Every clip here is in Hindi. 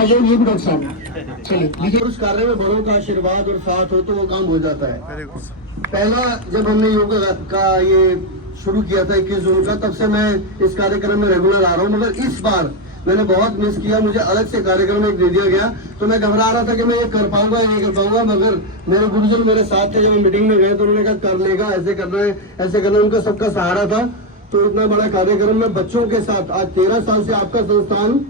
हाँ ये भी डॉक्टर साहब चलिए लिखिए। उस कार्य में बड़ों का आशीर्वाद और साथ हो तो वो काम हो जाता है। पहला जब हमने योग का ये शुरू किया था 21 जून का, तब से मैं इस कार्यक्रम में रेगुलर आ रहा हूँ, मगर इस बार मैंने बहुत मिस किया। मुझे अलग से कार्यक्रम एक दे दिया गया तो मैं घबरा रहा था कि मैं ये कर पाऊंगा नहीं कर पाऊंगा, मगर मेरे गुरुजन मेरे साथ थे। जब मीटिंग में गए तो उन्होंने कहा कर लेगा, ऐसे करना है ऐसे करना है, उनका सबका सहारा था। तो इतना बड़ा कार्यक्रम में बच्चों के साथ आज 13 साल से आपका संस्थान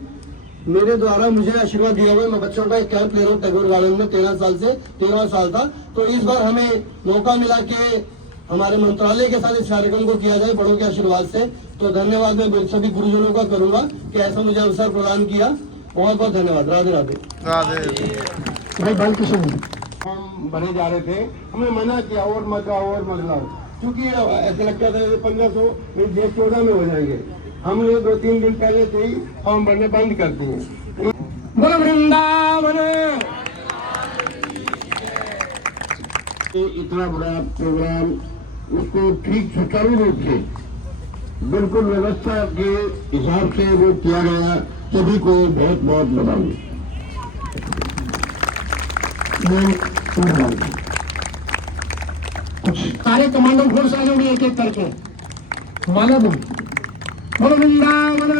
मेरे द्वारा मुझे आशीर्वाद दिया हुआ है। मैं बच्चों का एक कैंप ले रहा हूँ टैगोर गार्डन में, 13 साल से 13वां साल था। तो इस बार हमें मौका मिला कि हमारे मंत्रालय के साथ इस कार्यक्रम को किया जाए बड़ों के आशीर्वाद से। तो धन्यवाद मैं सभी गुरुजनों का करूंगा कि ऐसा मुझे अवसर प्रदान किया। बहुत बहुत धन्यवाद। राधे राधे। भाई बालकृष्ण हम बने जा रहे थे, हमने मना किया और मत आओ और मत लाओ, क्योंकि ऐसा लगता था 1500 ये 14 में हो जाएंगे। हमने 2-3 दिन पहले से ही फॉर्म भरने बंद कर दिए। बोलो वृंदावन। इतना बड़ा प्रोग्राम उसको ठीक सुचारू रूप से बिल्कुल व्यवस्था के हिसाब से वो किया गया, सभी को बहुत बहुत बधाई। सारे कमांडो फोर्स आ जाओगे एक एक करके माला दो। बोलो वृंदावन।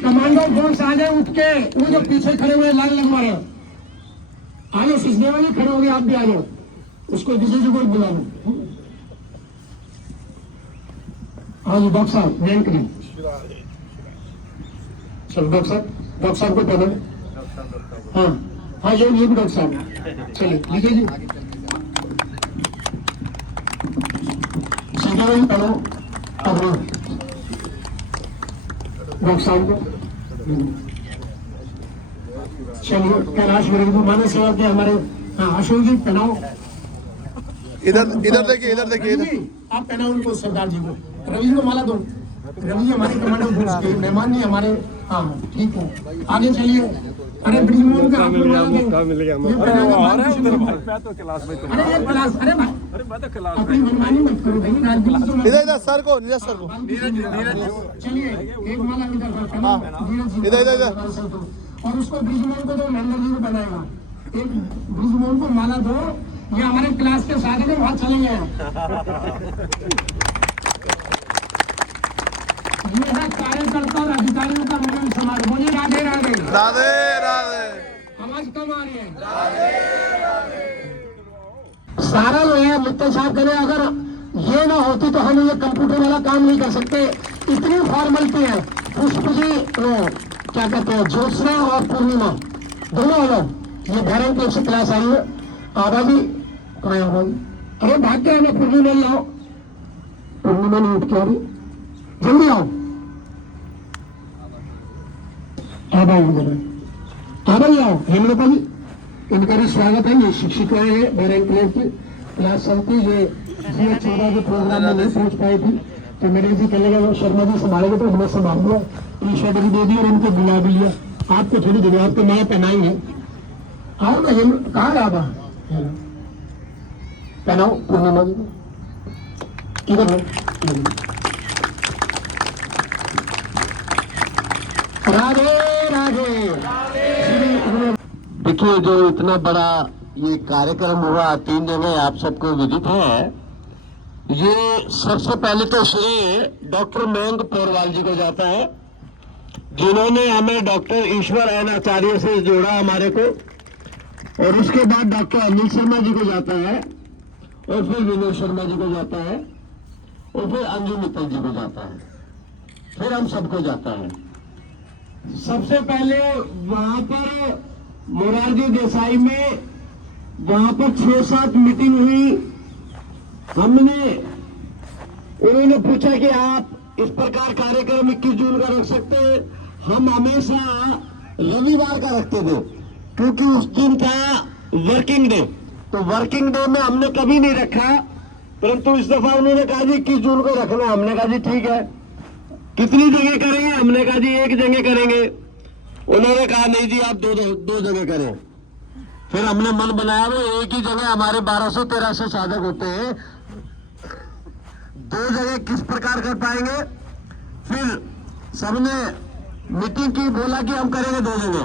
कमांडो फोर्स आ जाए उठ के, वो जो पीछे खड़े हुए लाइन लगवा रहे आ जाओ, सिसने वाले खड़े हो गए, आप भी आ जाओ, उसको किसी से कोई बुला लो। हाँ जी डॉक्टर साहब जैन करिए। चलो डॉक्टर साहब को पढ़ो। हाँ हाँ ये भी डॉक्टर साहब चलिए लिखिए जी। सीधा वही पढ़ो पढ़ो डॉक्टर साहब को। चलिए कैलाश मेरे को मानस सेवा के हमारे। हाँ अशोक जी पहनाओ। इधर देखिए इधर देखिए इधर। आप पहनाओ उनको सरदार जी को। रवि को माला दो। रवि जी हमारे कमांडो फोर्स के मेहमान नहीं हमारे। हाँ ठीक है आगे चलिए। अरे ब्रिजमोहन का आप लोग माला दो। अरे ये क्लास अरे अपनी मनमानी मत करो भाई। इधर इधर सर को नीरज सर को। चलिए एक माला इधर इधर इधर और उसको ब्रिजमोहन को दो, महेंद्र जी को बनाएगा। एक ब्रिजमोहन को माला दो, ये हमारे क्लास के साथ में बहुत चलेंगे। ये है कार्यकर्ता और अधिकारियों का मिलन समाज। बोलिए राधे राधे। राधे राधे। आवाज कम आ रही है। सारा जो है मित्तल साहब करें, अगर ये ना होती तो हम ये कंप्यूटर वाला काम नहीं कर सकते। इतनी फॉर्मेलिटी है। पुष्प जी वो क्या कहते हैं ज्योत्सना और पूर्णिमा दोनों लोग ये भैरव से क्लास आई है। आभा जी कहाँ है आभा जी? अरे भाग के हमें पूर्णिमा नहीं आओ, पूर्णिमा नहीं उठ के आ रही, जल्दी आओ। आभा जी आओ। हेमलता जी इनका भी स्वागत है। ये शिक्षिकाएं हैं भैरव की क्लास चलती। ये 14 के प्रोग्राम में नहीं पहुंच पाई थी तो मेरे जी कहेगा वो शर्मा जी संभालेंगे तो हमने संभाल लिया, टी शर्ट भी दे दी और उनको बुला भी लिया। आपको थोड़ी देर आपको माँ पहनाएंगे। आओ ना हिम कहाँ है आबा पहनाओ पूर्णिमा जी को। इधर राधे राधे। देखिए जो इतना बड़ा ये कार्यक्रम हुआ 3 जगह आप सबको विदित है, ये सबसे पहले तो श्री डॉक्टर मयंक पोरवाल जी को जाता है, जिन्होंने हमें डॉक्टर ईश्वर एन आचार्य से जोड़ा हमारे को। और उसके बाद डॉक्टर अनिल शर्मा जी को जाता है, और फिर विनोद शर्मा जी को जाता है, और फिर अंजू मित्तल जी को जाता है, फिर हम सबको जाता है। सबसे पहले वहां पर मोरारजी देसाई में वहां पर 6-7 मीटिंग हुई। हमने उन्होंने पूछा कि आप इस प्रकार कार्यक्रम 21 जून का रख सकते हैं। हम हमेशा रविवार का रखते थे क्योंकि उस दिन था वर्किंग डे, तो वर्किंग डे में हमने कभी नहीं रखा, परंतु इस दफा उन्होंने कहा जी 21 जून को रखना। हमने कहा जी ठीक है। कितनी जगह करेंगे? हमने कहा जी 1 जगह करेंगे। उन्होंने कहा नहीं जी आप दो जगह करें। फिर हमने मन बनाया वो एक ही जगह हमारे 1200-1300 साधक होते हैं, 2 जगह किस प्रकार कर पाएंगे। फिर सबने मीटिंग की, बोला कि हम करेंगे 2 जगह,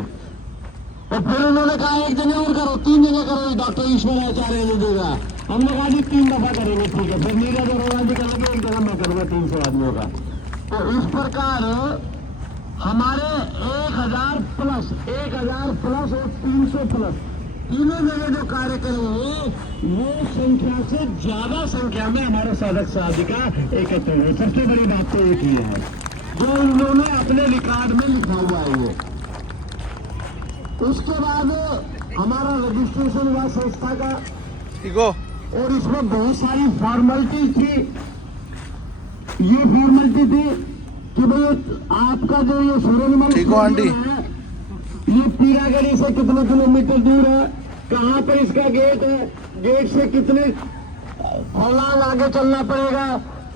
और फिर उन्होंने कहा 1 जगह और करो, 3 जगह करो, डॉक्टर ईश्वर आचार्य ने देगा। हमने कहा जी 3 दफा करेंगे, ठीक है। फिर नीरज अग्रवाल जी करेंगे, 1 जगह मैं करूंगा 300 आदमियों का। तो इस प्रकार हमारे 1000 प्लस और 300 प्लस तीनों जगह जो कार्य करेंगे वो संख्या से ज्यादा संख्या में हमारे साधक साधिका एकत्र हुए। सबसे बड़ी बात तो एक ही है जो उन्होंने अपने रिकॉर्ड में लिखा हुआ है ये। उसके बाद हमारा रजिस्ट्रेशन हुआ संस्था का, इको और इसमें बहुत सारी फॉर्मेलिटी थी। ये फॉर्मेलिटी थी कि भाई आपका जो ये सूर्यमल ठीक हो आंटी? है ये पीरागढ़ी से कितने किलोमीटर दूर है, कहाँ पर इसका गेट है, गेट से कितने फरलांग आगे चलना पड़ेगा,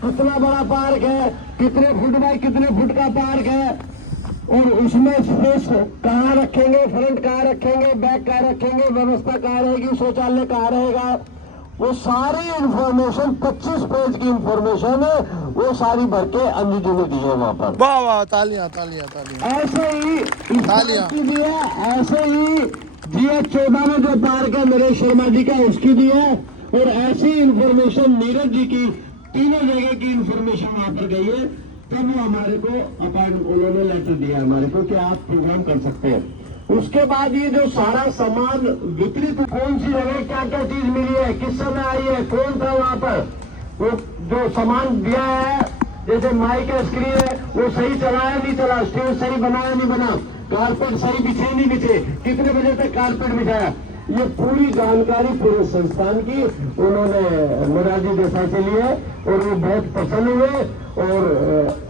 कितना बड़ा पार्क है, कितने फुट बाय कितने फुट का पार्क है, और उसमें स्पेस कहाँ रखेंगे, फ्रंट कहाँ रखेंगे, बैक कहाँ रखेंगे, व्यवस्था कहाँ रहेगी, शौचालय कहाँ रहेगा, वो सारी इंफॉर्मेशन 25 पेज की इंफॉर्मेशन है, वो सारी भर के अंजू जी ने दी है वहाँ पर। वाह वाह, तालियां तालियां तालियां। ऐसे ही इस तालियां। पार्क की दी है, ऐसे ही GH14 में जो पार्क है नरेश शर्मा जी का उसकी दी है, और ऐसी इंफॉर्मेशन नीरज जी की तीनों जगह की इंफॉर्मेशन वहाँ पर गई है। तब वो हमारे को उन्होंने लेटर दिया हमारे को कि आप प्रोग्राम कर सकते हैं। उसके बाद ये जो सारा सामान वितरित, कौन सी जगह क्या क्या चीज मिली है, किस समय आई है, कौन था वहाँ पर, वो जो सामान दिया है, जैसे माइक है, स्क्रीन है, वो सही चला है नहीं चला, स्टेज सही बना है नहीं बना, कारपेट सही बिछे नहीं बिछे, कितने बजे तक कारपेट बिछाया, ये पूरी जानकारी पूरे संस्थान की उन्होंने मोरारजी देसाई से ली है, और वो बहुत प्रसन्न हुए। और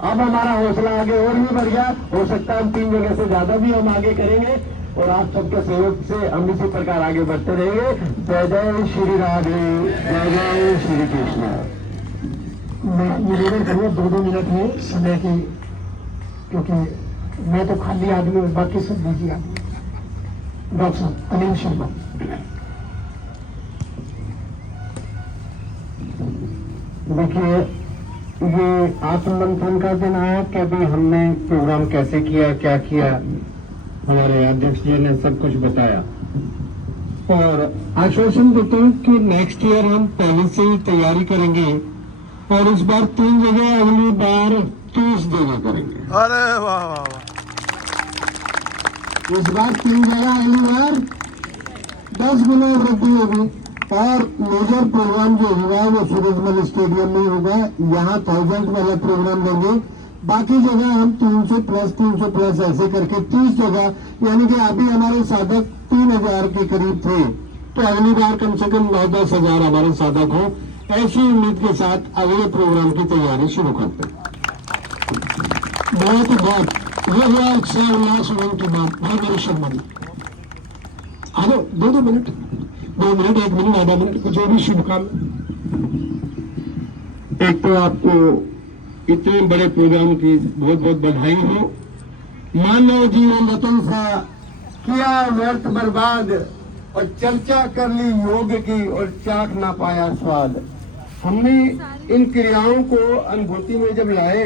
अब हमारा हौसला आगे और भी बढ़ गया, हो सकता है हम 3 जगह से ज्यादा भी हम आगे करेंगे, और आप सबके सहयोग से हम इसी प्रकार आगे बढ़ते रहेंगे। जय जय श्री राधे, जय जय श्री कृष्ण। मैं निवेदन करूँगा 2-2 मिनट है समय की, क्योंकि मैं तो खाली आदमी हूँ, बाकी सब बिजी आदमी। डॉक्टर साहब अनिल शर्मा। देखिए, ये आत्ममंथन का दिन आया कि अभी हमने प्रोग्राम कैसे किया, क्या किया, हमारे अध्यक्ष जी ने सब कुछ बताया, और आश्वासन देता हूँ कि नेक्स्ट ईयर हम पहले से ही तैयारी करेंगे, और इस बार 3 जगह, अगली बार 30 जगह करेंगे। अरे वाह वाह वाह। इस बार 3 जगह, अगली बार 10 गुना वृद्धि होगी, और मेजर प्रोग्राम जो हुआ है वो सूरजमल स्टेडियम में होगा। यहाँ 1000 वाला प्रोग्राम देंगे, बाकी जगह हम 300 प्लस ऐसे करके 30 जगह, यानी कि अभी हमारे साधक 3000 के करीब थे, तो अगली बार कम से कम 9-10 हजार हमारे साधक हो। ऐसी उम्मीद के साथ अगले प्रोग्राम की तैयारी शुरू करते हैं। बहुत ये हुआ उत्साह उल्लास की बात। बहुत बड़ी Sharma ji, hello 2 minute, 1 minute, आधा मिनट, जो भी शुभकामना। एक तो आपको इतने बड़े प्रोग्राम की बहुत बहुत बधाई हो। मानव जीवन रतन सा किया व्यर्थ बर्बाद, और चर्चा कर ली योग की और चाख ना पाया स्वाद। हमने इन क्रियाओं को अनुभूति में जब लाए